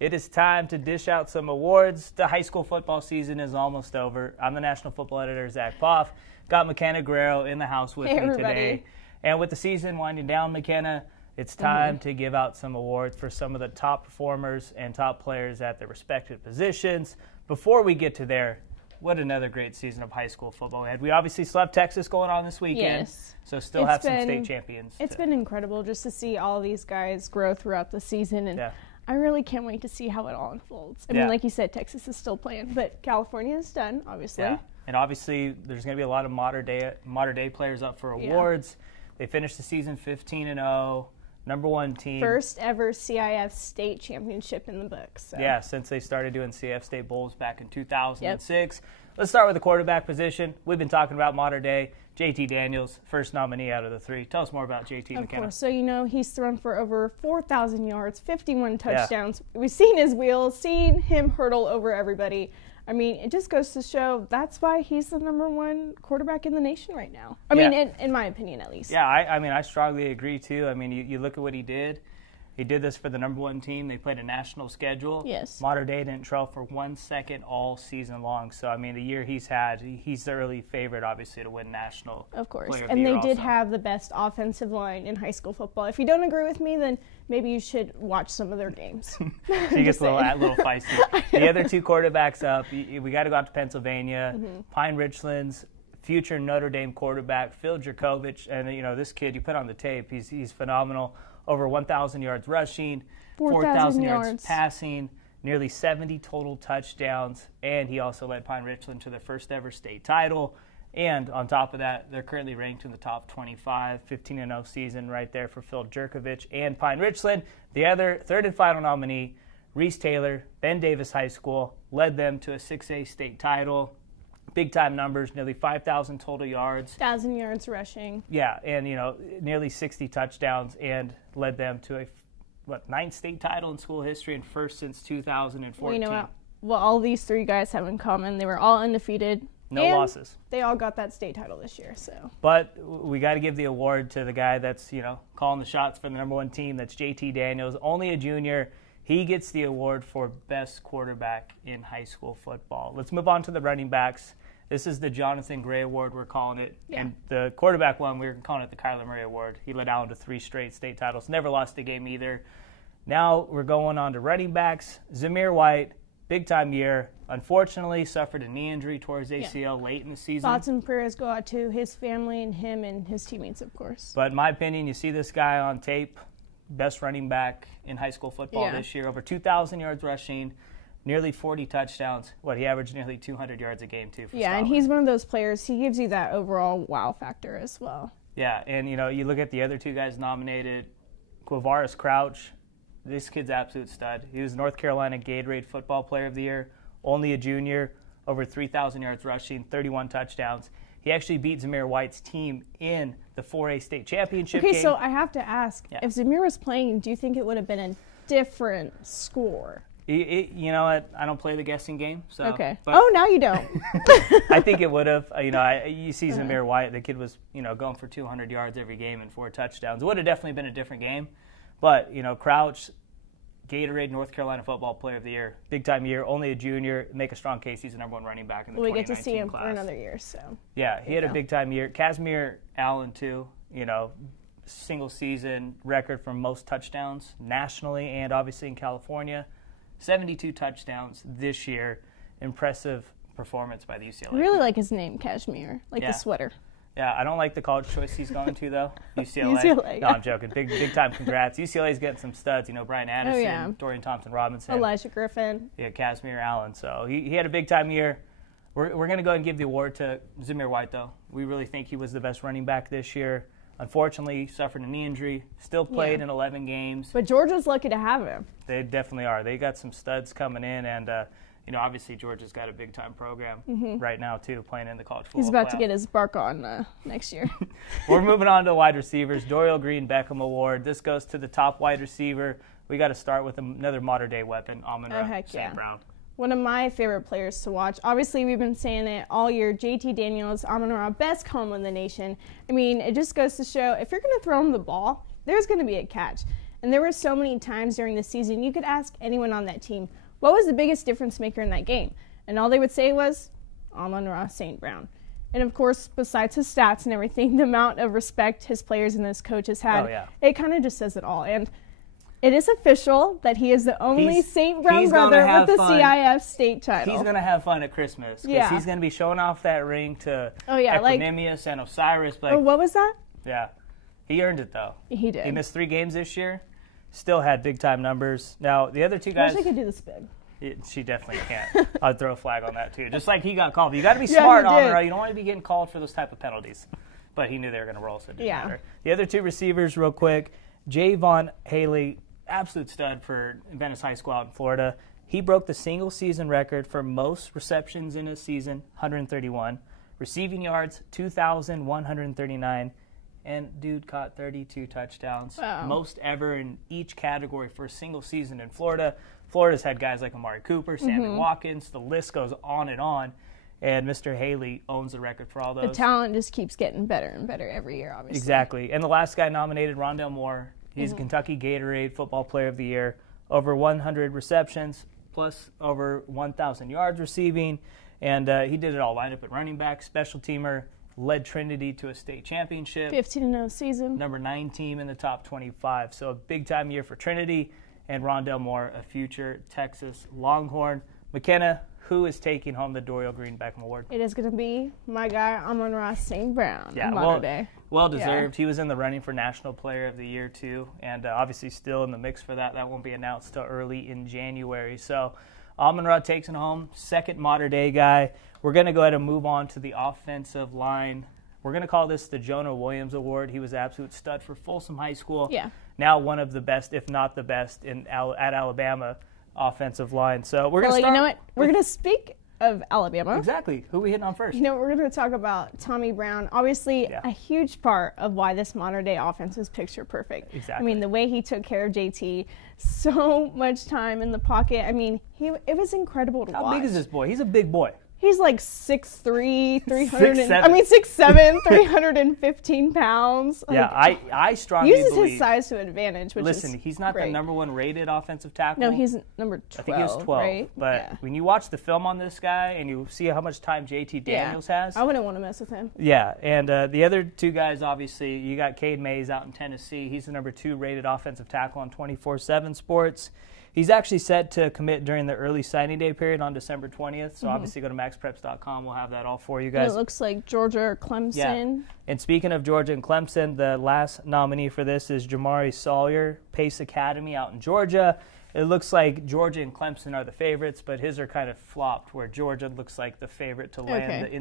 It is time to dish out some awards. The high school football season is almost over. I'm the national football editor, Zack Poff. Got McKenna Guerrero in the house with me today. And with the season winding down, McKenna, it's time to give out some awards for some of the top performers and top players at their respective positions. Before we get to there, what another great season of high school football we had. We obviously still have Texas going on this weekend, so still have some state champions. It's been incredible just to see all these guys grow throughout the season, and I really can't wait to see how it all unfolds. I mean, like you said, Texas is still playing, but California is done, obviously. Yeah, and obviously there's going to be a lot of modern day players up for awards. They finished the season 15-0. #1 team. First ever CIF state championship in the books. So. Yeah, since they started doing CIF state bowls back in 2006. Let's start with the quarterback position. We've been talking about modern day. JT Daniels, first nominee out of the three. Tell us more about JT. Of course. So, you know, he's thrown for over 4,000 yards, 51 touchdowns. We've seen his wheels, seen him hurdle over everybody. I mean, it just goes to show that's why he's the #1 quarterback in the nation right now. I mean, in my opinion, at least. Yeah, I mean, I strongly agree, too. I mean, you look at what he did. He did this for the #1 team. They played a national schedule. Yes. Modern Day didn't trail for 1 second all season long. So, I mean, the year he's had, he's the early favorite, obviously, to win national. Of course. And they did have the best offensive line in high school football. If you don't agree with me, then maybe you should watch some of their games. He gets a little feisty. The other two quarterbacks up, we got to go out to Pennsylvania. Pine Richland's future Notre Dame quarterback, Phil Jerkovich. And, you know, this kid, you put on the tape, he's phenomenal. Over 1,000 yards rushing, 4,000 yards passing, nearly 70 total touchdowns, and he also led Pine Richland to their first ever state title. And on top of that, they're currently ranked in the top 25, 15-0 season right there for Phil Jerkovich and Pine Richland. The other third and final nominee, REESE Taylor, Ben Davis High School, led them to a 6A state title. Big time numbers, nearly 5,000 total yards. 1,000 yards rushing. Yeah, and, you know, nearly 60 touchdowns, and led them to a, 9th state title in school history and first since 2014. Well, you know what all these three guys have in common? They were all undefeated. No losses. They all got that state title this year, so. But we got to give the award to the guy that's, you know, calling the shots for the #1 team. That's JT Daniels, only a junior. He gets the award for best quarterback in high school football. Let's move on to the running backs. This is the Jonathan Gray Award, we're calling it. Yeah. And the quarterback one, we're calling it the Kyler Murray Award. He led Allen to 3 straight state titles. Never lost a game either. Now we're going on to running backs. ZAMIR White, big-time year. Unfortunately, suffered a knee injury towards ACL late in the season. Thoughts and prayers go out to his family and him and his teammates, of course. But in my opinion, you see this guy on tape, best running back in high school football this year. Over 2,000 yards rushing. Nearly 40 touchdowns. He averaged nearly 200 yards a game, too. And he's one of those players, he gives you that overall wow factor as well. Yeah, and, you know, you look at the other two guys nominated, Quavaris Crouch, this kid's absolute stud. He was North Carolina Gatorade Football Player of the Year, only a junior, over 3,000 yards rushing, 31 touchdowns. He actually beat ZAMIR White's team in the 4A state championship game. Okay, so I have to ask, if ZAMIR was playing, do you think it would have been a different score? You know what? I don't play the guessing game. So, okay. Oh, now you don't. I think it would have. You know, you see ZAMIR White. The kid was, you know, going for 200 yards every game and 4 touchdowns. It would have definitely been a different game. But, you know, Crouch, Gatorade North Carolina Football Player of the Year, big time year, only a junior. Make a strong case he's the #1 running back in the 2019 class. We get to see him for another year. So yeah, he had a big time year. KAZMEIR Allen too. You know, single season record for most touchdowns nationally and obviously in California. 72 touchdowns this year. Impressive performance by the UCLA. I really like his name, KAZMEIR, like the sweater. Yeah, I don't like the college choice he's going to, though. UCLA. No, I'm joking. Big time congrats. UCLA's getting some studs. You know, Brian Anderson, Dorian Thompson-Robinson. Elijah Griffin. Yeah, KAZMEIR Allen. So he had a big time year. We're going to go ahead and give the award to ZAMIR White, though. We really think he was the best running back this year. Unfortunately, suffered a knee injury. Still played in 11 games. But Georgia's lucky to have him. They definitely are. They got some studs coming in, and you know, obviously Georgia's got a big-time program right now too, playing in the college football. He's about to get his bark on next year. We're moving on to wide receivers. Dorial Green Beckham Award. This goes to the top wide receiver. We got to start with another modern-day weapon, amon-ra St. Brown. One of my favorite players to watch. Obviously, we've been saying it all year. JT Daniels, amon-ra, best combo in the nation. I mean, it just goes to show if you're going to throw him the ball, there's going to be a catch. And there were so many times during the season you could ask anyone on that team, what was the biggest difference maker in that game? And all they would say was, Amon-Ra St. Brown. And of course, besides his stats and everything, the amount of respect his players and his coaches had, it kind of just says it all. And it is official that he is the only St. Brown brother with the CIF state title. He's going to have fun at Christmas. Because he's going to be showing off that ring to Equanimous and Osiris. Like, what was that? Yeah. He earned it, though. He did. He missed 3 games this year. Still had big-time numbers. Now, the other 2 guys... I wish I could do the spin. She definitely can't. I'd throw a flag on that, too. Just like he got called. You got to be smart, Amon-Ra. You don't want to be getting called for those type of penalties. But he knew they were going to roll, so it didn't matter. The other 2 receivers, real quick. Javon Haley, absolute stud for Venice High School out in Florida. He broke the single-season record for most receptions in a season, 131. Receiving yards, 2,139. And dude caught 32 touchdowns. Wow. Most ever in each category for a single season in Florida. Florida's had guys like Amari Cooper, Sammy Watkins. The list goes on. And Mr. Haley owns the record for all those. The talent just keeps getting better and better every year, obviously. Exactly. And the last guy nominated, Rondell Moore. He's a Kentucky Gatorade Football Player of the Year. Over 100 receptions, plus over 1,000 yards receiving. And he did it all. Lined up at running back, special teamer. Led Trinity to a state championship. 15-0 season. Number 9 team in the top 25. So a big-time year for Trinity. And Rondell Moore, a future Texas Longhorn. Myckena, who is taking home the Dorial Green Beckham Award? It is going to be my guy, Amon-Ra St. Brown. Yeah, well deserved. He was in the running for National Player of the Year, too. And obviously still in the mix for that. That won't be announced till early in January. So Amon-Ra takes it home. Second modern-day guy. We're going to go ahead and move on to the offensive line. We're going to call this the Jonah Williams Award. He was an absolute stud for Folsom High School. Yeah. Now one of the best, if not the best, at Alabama offensive line. So we're going to start. You know what? We're going to speak of Alabama. Exactly. Who are we hitting on first? You know, we're going to talk about Tommy Brown. Obviously, a huge part of why this modern-day offense is picture perfect. Exactly. I mean, the way he took care of JT, so much time in the pocket. I mean, it was incredible to watch. How big is this boy? He's a big boy. He's like 6'3", 6'7", 315 pounds. Yeah, I strongly uses believe, his size to advantage, which listen, he's not great. the number 1 rated offensive tackle. No, he's number 12. I think he was 12. Right? But when you watch the film on this guy and you see how much time JT Daniels has. I wouldn't want to mess with him. Yeah, and the other 2 guys, obviously, you got Cade Mays out in Tennessee. He's the number 2 rated offensive tackle on 24/7 Sports. He's actually set to commit during the early signing day period on December 20th. So obviously go to MaxPreps.com. We'll have that all for you guys. And it looks like Georgia or Clemson. Yeah. And speaking of Georgia and Clemson, the last nominee for this is JAMAREE SALYER, Pace Academy out in Georgia. It looks like Georgia and Clemson are the favorites, but his are kind of flopped, where Georgia looks like the favorite to land the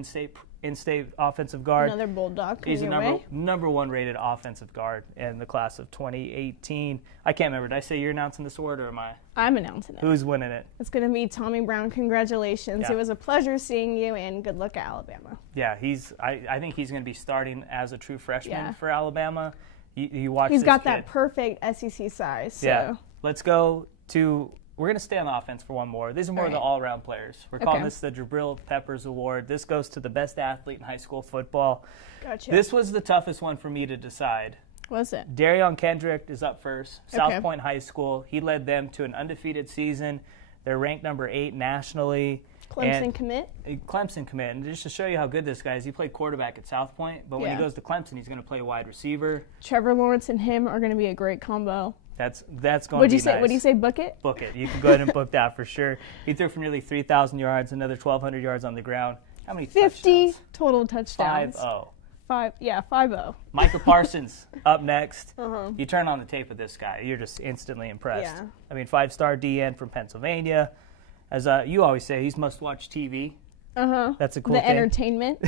in-state offensive guard. Another Bulldog. He's a number 1 rated offensive guard in the class of 2018. I can't remember. Did I say you're announcing this award, or am I? I'm announcing it. Who's winning it? It's going to be Tommy Brown. Congratulations. Yeah. It was a pleasure seeing you, and good luck at Alabama. Yeah, I think he's going to be starting as a true freshman for Alabama. You watch He's this got kid. That perfect SEC size. So. Yeah. Let's go to... We're going to stay on the offense for one more. These are more of the all-around players. We're calling this the Jabril Peppers Award. This goes to the best athlete in high school football. Gotcha. This was the toughest one for me to decide. Was it? DERION KENDRICK is up first. South Point High School. He led them to an undefeated season. They're ranked number 8 nationally. Clemson commit? Clemson commit. And just to show you how good this guy is, he played quarterback at South Point, but when he goes to Clemson, he's going to play wide receiver. Trevor Lawrence and him are going to be a great combo. That's going to be nice. Would you say book it? Book it. You can go ahead and book that for sure. He threw for nearly 3,000 yards, another 1,200 yards on the ground. How many 50 touchdowns? Total touchdowns. 5-0. 5-0. MICAH Parsons up next. You turn on the tape of this guy, you're just instantly impressed. Yeah. I mean, 5-star DN from Pennsylvania. As you always say, he's must-watch TV. That's a cool thing. The entertainment.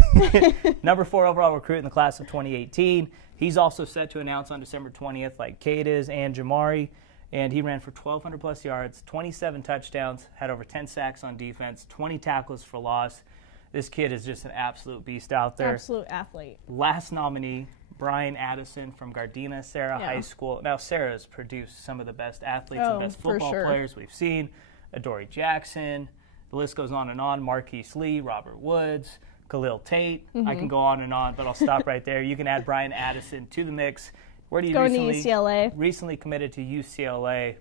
Number 4 overall recruit in the class of 2018. He's also set to announce on December 20th, like Cade is and JAMAREE. And he ran for 1,200-plus yards, 27 touchdowns, had over 10 sacks on defense, 20 tackles for loss. This kid is just an absolute beast out there. Absolute athlete. Last nominee, BRYAN Addison from Gardena Sarah High School. Now, Sarah's produced some of the best athletes and best football players we've seen. Adoree Jackson. The list goes on and on. Marquise Lee, Robert Woods, Khalil Tate. I can go on and on, but I'll stop right there. You can add BRYAN Addison to the mix. Where do you going to UCLA? Recently committed to UCLA.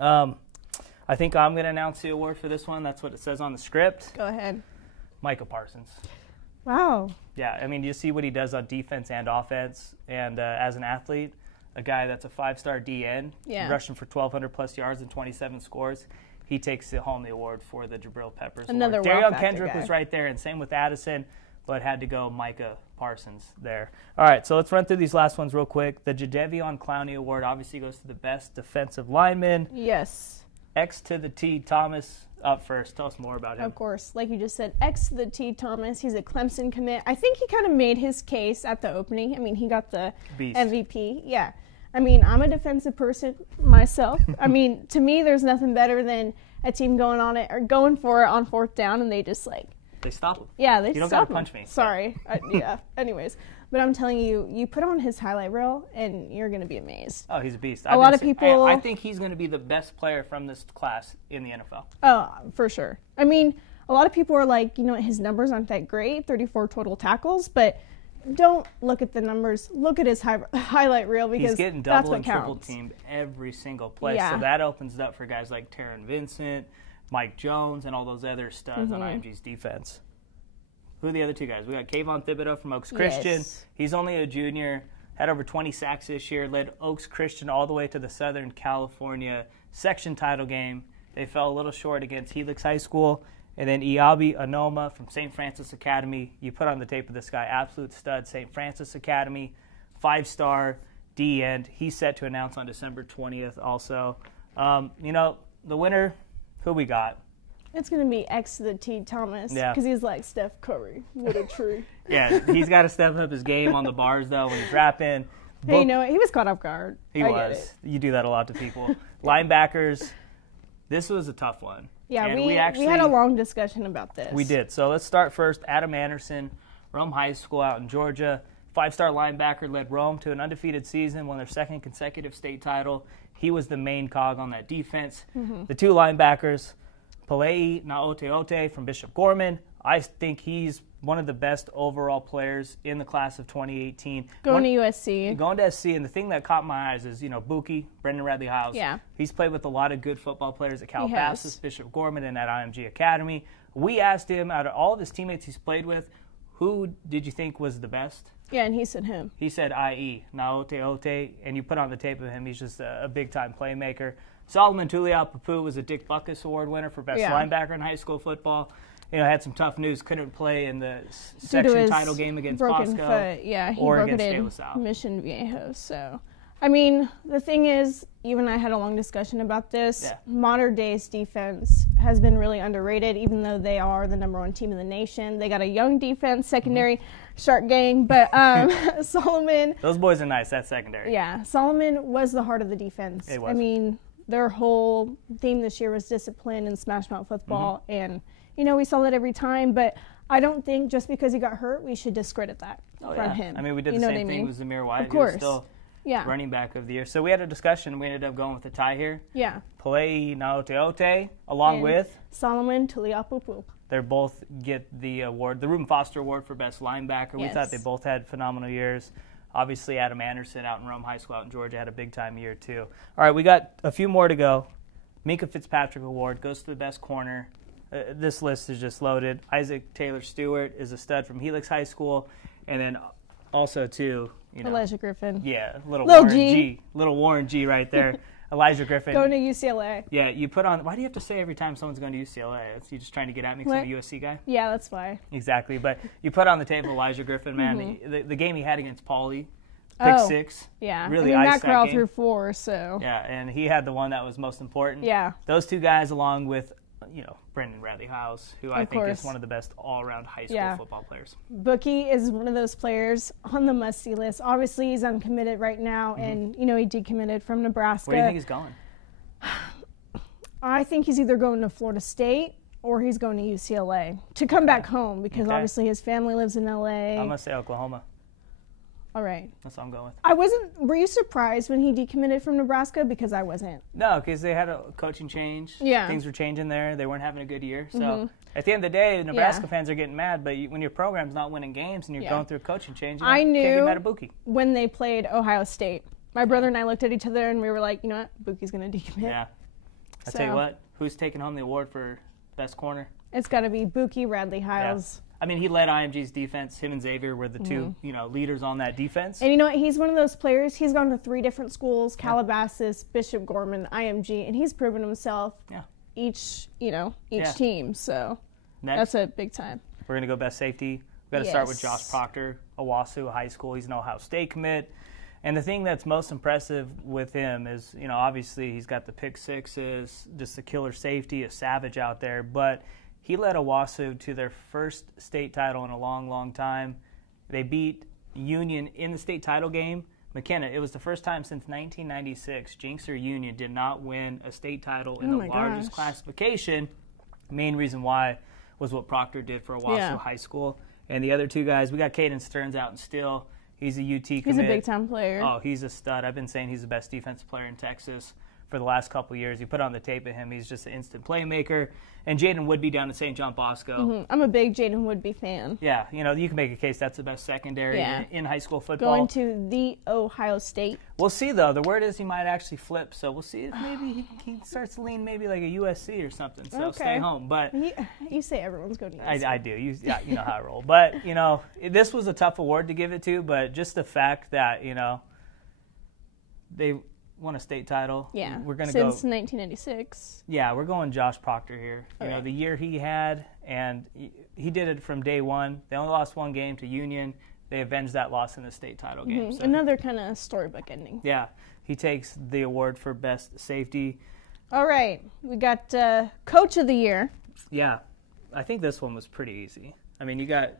I think I'm going to announce the award for this one. That's what it says on the script. Go ahead. MICAH Parsons. Wow. Yeah, I mean, you see what he does on defense and offense. And as an athlete, a guy that's a 5-star DN, rushing for 1,200-plus yards and 27 scores, he takes home the award for the Jabril Peppers Another award. DERION Kendrick was right there, and same with Addison, but had to go MICAH Parsons there. All right, so let's run through these last ones real quick. The Jadeveon Clowney Award obviously goes to the best defensive lineman. Yes. X to the T Thomas up first. Tell us more about him. Of course, like you just said, X to the T Thomas. He's a Clemson commit. I think he kind of made his case at the opening. I mean, he got the MVP. Yeah. I mean, I'm a defensive person myself. I mean, to me, there's nothing better than a team going on it or going for it on 4th down, and they just they stop him. Yeah, they you don't stop gotta punch me. Sorry. Yeah. Anyways, but I'm telling you, you put on his highlight reel, and you're going to be amazed. Oh, he's a beast. A lot of people. I think he's going to be the best player from this class in the NFL. Oh, for sure. I mean, a lot of people are like, his numbers aren't that great, 34 total tackles, but don't look at the numbers. Look at his highlight reel because he's getting double and triple teamed every single play. Yeah. So that opens it up for guys like Taron Vincent, Mike Jones, and all those other studs on IMG's defense. Who are the other two guys? We got Kayvon Thibodeau from Oaks Christian. Yes. He's only a junior, had over 20 sacks this year, led Oaks Christian all the way to the Southern California section title game. They fell a little short against Helix High School. And then Iabi Anoma from St. Francis Academy. You put on the tape of this guy, absolute stud, St. Francis Academy, 5-star D-end. He's set to announce on December 20th also. The winner, who we got? It's going to be X to the T Thomas because he's like Steph Curry. What a tree. Yeah, he's got to step up his game on the bars, though, when he's rapping. Hey, he was caught off guard. He was. You do that a lot to people. Linebackers, this was a tough one. Yeah, and we had a long discussion about this. We did. So let's start first. Adam Anderson, Rome High School out in Georgia. 5-star linebacker, led Rome to an undefeated season, won their 2nd consecutive state title. He was the main cog on that defense. The two linebackers, Palei Naoteote from Bishop Gorman. I think he's one of the best overall players in the class of 2018. Going to USC. Going to SC, and the thing that caught my eyes is, Buki, Brendan Radley-Hiles. Yeah. He's played with a lot of good football players at Calabasas, Bishop Gorman, and at IMG Academy. We asked him, out of all of his teammates he's played with, who did you think was the best? Yeah, and he said him. He said IE, Naoteote, and you put on the tape of him, he's just a big-time playmaker. Solomon Tuliaupupu was a Dick Butkus Award winner for best linebacker in high school football. Had some tough news. Couldn't play in the section title game against broken Bosco foot. Yeah, he or broke against it De La in Salle. Mission Viejo. So, I mean, the thing is, you and I had a long discussion about this. Yeah. Modern day's defense has been really underrated, even though they are the #1 team in the nation. They got a young defense, secondary, shark gang, but Solomon. Those boys are nice. That's secondary. Yeah, Solomon was the heart of the defense. It was. I mean, their whole theme this year was discipline and smash mouth football, and we saw that every time, but I don't think just because he got hurt, we should discredit that from him. I mean, we did the same thing with ZAMIR White. Of course. He was still running back of the year. So we had a discussion. We ended up going with a tie here. Yeah. Palei Naoteote, along with Solomon Tuliaupupu. They both get the award, the Reuben Foster Award for best linebacker. We thought they both had phenomenal years. Obviously, Adam Anderson out in Rome High School out in Georgia had a big-time year, too. All right, we got a few more to go. Mika Fitzpatrick Award goes to the best corner. This list is just loaded. Isaac Taylor Stewart is a stud from Helix High School. And then also, too, Elijah Griffin. Yeah, little Warren G. Little Warren G right there. Elijah Griffin. Going to UCLA. Yeah, you put on – why do you have to say every time someone's going to UCLA? You just trying to get at me because I'm a USC guy? Yeah, that's why. Exactly. But you put on the tape of Elijah Griffin, man. The game he had against Pauley, pick 6. Yeah. Really Matt iced that Corral game. threw 4, so. Yeah, and he had the one that was most important. Yeah. Those two guys along with, Brendan Radley-Hiles, who I think is one of the best all-around high school football players. Bookie is one of those players on the must-see list. Obviously, he's uncommitted right now, and, he decommitted from Nebraska. Where do you think he's going? I think he's either going to Florida State or he's going to UCLA to come back home because obviously his family lives in LA. I'm going to say Oklahoma. All right. That's what I'm going with. I wasn't. Were you surprised when he decommitted from Nebraska? Because I wasn't. No, because they had a coaching change. Yeah. Things were changing there. They weren't having a good year. So at the end of the day, Nebraska fans are getting mad. But when your program's not winning games and you're going through a coaching change, I knew can't get mad at Buki. When they played Ohio State. My brother and I looked at each other and we were like, you know what? Buki's going to decommit. Yeah. I'll tell you what. Who's taking home the award for best corner? It's got to be Buki, radley-hiles. Yeah. I mean, he led IMG's defense. Him and Xavier were the two, leaders on that defense. And you know what? He's one of those players. He's gone to 3 different schools: Calabasas, Bishop Gorman, IMG, and he's proven himself. Each team. So that's a big time. We're gonna go best safety. We got to start with Josh Proctor, Owasso High School. He's an Ohio State commit. And the thing that's most impressive with him is, obviously he's got the pick sixes, just a killer safety, a savage out there, but he led Owasso to their first state title in a long, long time. They beat Union in the state title game. Myckena, it was the first time since 1996 Jinx or Union did not win a state title in the largest classification. Main reason why was what Proctor did for Owasso High School. And the other two guys, we got Caden Stearns out in Still. He's a UT commit. He's a big-time player. Oh, he's a stud. I've been saying he's the best defensive player in Texas for the last couple of years. You put on the tape of him, he's just an instant playmaker. And Jaden Woodby down at St. John Bosco. I'm a big Jaden Woodby fan. Yeah, you can make a case that's the best secondary in high school football. Going to the Ohio State. We'll see, though. The word is he might actually flip, so we'll see if maybe he starts to lean maybe like a USC or something, so stay home. But you say everyone's going to USC. I do. You know how I roll. But, this was a tough award to give it to, but just the fact that, they won a state title. Yeah, we're gonna since 1996. Yeah, we're going Josh Proctor here. The year he had, and he did it from day one. They only lost one game to Union. They avenged that loss in the state title game. So, another kind of storybook ending. Yeah, he takes the award for best safety. All right, we got Coach of the Year. Yeah, I think this one was pretty easy. I mean, you got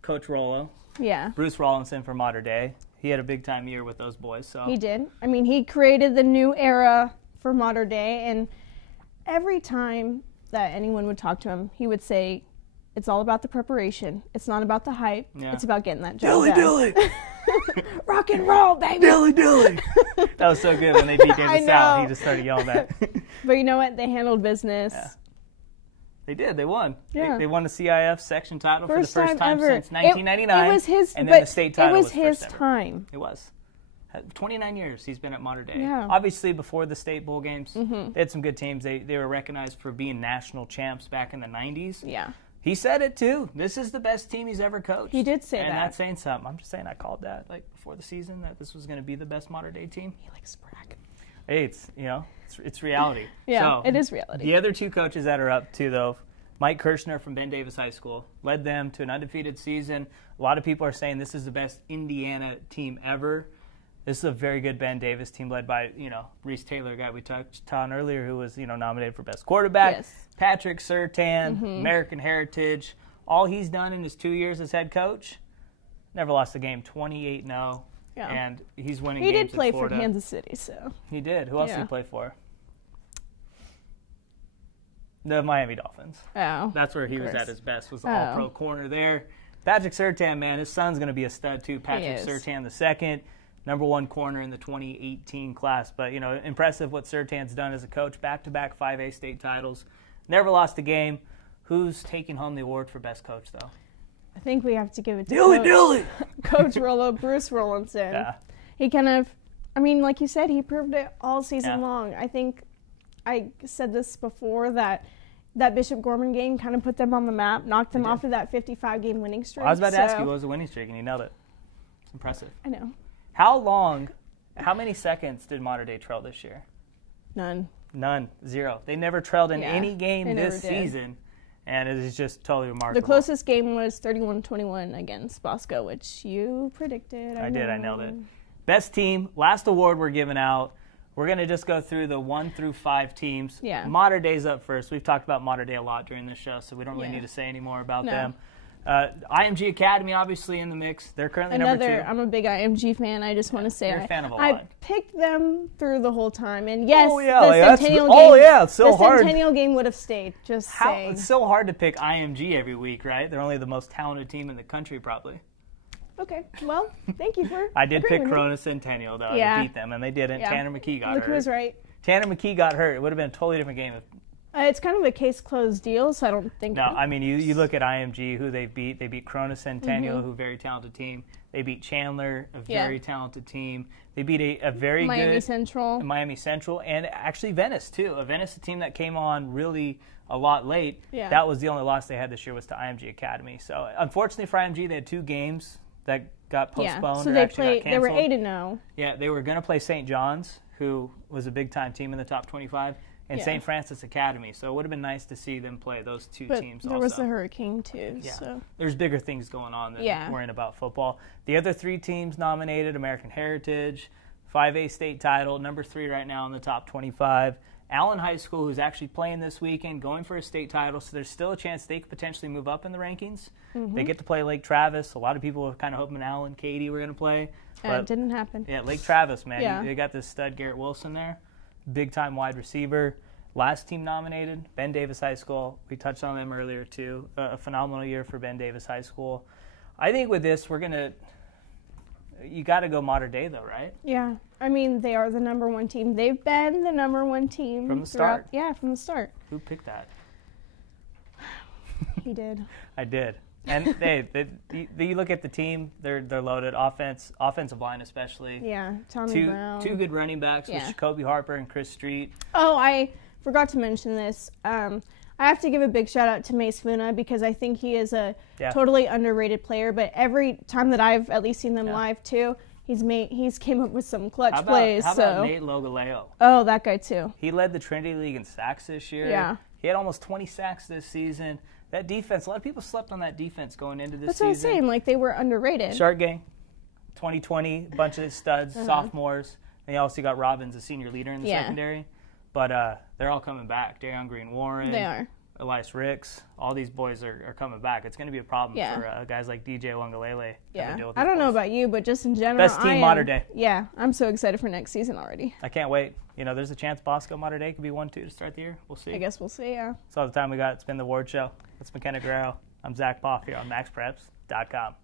Coach Rollo. Yeah. Bruce Rawlinson for Mater Dei. He had a big-time year with those boys. So he did. I mean, he created the new era for Mater Dei, and every time that anyone would talk to him, he would say, it's all about the preparation. It's not about the hype. Yeah. It's about getting that job done. Dilly. Rock and roll, baby. Dilly. That was so good when they beat Davis out. He just started yelling that. But you know what? They handled business. Yeah. They did. They won. Yeah. They won the CIF section title for the first time since 1999. It was his, and then the state title was his time. It was. 29 years he's been at Mater Dei. Yeah. Obviously, before the state bowl games, they had some good teams. They were recognized for being national champs back in the 90s. Yeah. He said it, too. This is the best team he's ever coached. He did say that. And that's saying something. I'm just saying I called that before the season, that this was going to be the best Mater Dei team. He likes to brag. Hey, it's reality. Yeah, so, it is reality. The other two coaches that are up, too, though, Mike Kirshner from Ben Davis High School led them to an undefeated season. A lot of people are saying this is the best Indiana team ever. This is a very good Ben Davis team led by, Reese Taylor, guy we touched on earlier, who was, nominated for best quarterback. Yes. Patrick Surtan, American Heritage. All he's done in his 2 years as head coach, never lost a game, 28-0. Yeah. And he's winning games He did play for Kansas City, so. He did. Who else did he play for? The Miami Dolphins. Oh. That's where he was at his best, was the all-pro corner there. Patrick Surtan, man, his son's going to be a stud, too. Patrick Surtan II, #1 corner in the 2018 class. But, impressive what Surtan's done as a coach. Back-to-back 5A state titles. Never lost a game. Who's taking home the award for best coach, though? I think we have to give it to Coach Rollo, Bruce Rawlinson. Yeah. He kind of, like you said, he proved it all season long. I think I said this before, that Bishop Gorman game kind of put them on the map, knocked them off of that 55-game winning streak. Well, I was about to ask you, what was the winning streak, and you nailed it. It's impressive. I know. How many seconds did Mater Dei trail this year? None. 0. They never trailed in any game this season, and it is just totally remarkable. The closest game was 31-21 against Bosco, which you predicted. I did. I nailed it. Best team, last award we're giving out. We're going to just go through the 1 through 5 teams. Yeah. Mater Dei's up first. We've talked about Mater Dei a lot during this show, so we don't really need to say any more about them. IMG Academy, obviously, in the mix. They're currently number 2. I'm a big IMG fan. I just want to say You're a fan of a I lot. picked them through the whole time. And yes, it's so hard. The Centennial game would have stayed. Just saying. It's so hard to pick IMG every week, right? They're only the most talented team in the country, probably. Okay. Well, thank you for. I did pick agreeing with me. Corona Centennial though Yeah. to beat them, and they didn't. Yeah. Tanner McKee got Look hurt. who was right. Tanner McKee got hurt. It would have been a totally different game. It's kind of a case closed deal, so I don't think. No, I mean you look at IMG, who they beat. They beat Corona Centennial, who a very talented team. They beat Chandler, a very talented team. They beat a very Miami good Central. Miami Central, and actually Venice too. A Venice team that came on really a lot late. Yeah. That was the only loss they had this year was to IMG Academy. So unfortunately for IMG, they had 2 games that got postponed. So or they actually got They were canceled. 8-0. Yeah, they were going to play St. John's, who was a big time team in the top 25, and Yeah. St. Francis Academy. So it would have been nice to see them play those 2 But teams. there also. was the hurricane too. Yeah. So There's bigger things going on than worrying about football. The other 3 teams nominated: American Heritage, 5A state title, number 3 right now in the top 25. Allen High School, who's actually playing this weekend, going for a state title, so there's still a chance they could potentially move up in the rankings. They get to play Lake Travis. A lot of people were kind of hoping Allen, Katie were going to play. But it didn't happen. yeah, Lake Travis, man. Yeah. They got this stud Garrett Wilson there, big-time wide receiver. Last team nominated, Ben Davis High School. We touched on them earlier, too. A phenomenal year for Ben Davis High School. I think with this, you got to go modern day, though, right? Yeah. I mean, they are the number 1 team. They've been the number 1 team. From the start. Yeah, from the start. Who picked that? He did. I did. And you look at the team, they're loaded. Offensive line especially. Yeah, Tommy Brown. 2 good running backs with Jacoby Harper and Chris Street. Oh, I forgot to mention this. I have to give a big shout out to MaxPreps because I think he is a totally underrated player. But every time that I've at least seen them live too, he's came up with some clutch plays. How about Nate Logoleo? Oh, that guy too. He led the Trinity League in sacks this year. Yeah. He had almost 20 sacks this season. That defense, a lot of people slept on that defense going into this That's season. what I was saying. Like, they were underrated. Shark Gang, 2020, bunch of studs, sophomores. And you also got Robbins, a senior leader in the secondary. But they're all coming back. Darion Green-Warren. They are. Elias Ricks. All these boys are coming back. It's going to be a problem for guys like DJ Wangalele. Yeah. I don't know about you, but just in general, best team modern day. Yeah. I'm so excited for next season already. I can't wait. You know, there's a chance Bosco modern day could be 1-2 to start the year. We'll see. I guess we'll see, yeah. That's all the time we got. It's been the Ward Show. That's McKenna Guerrero. I'm Zack Poff here on MaxPreps.com.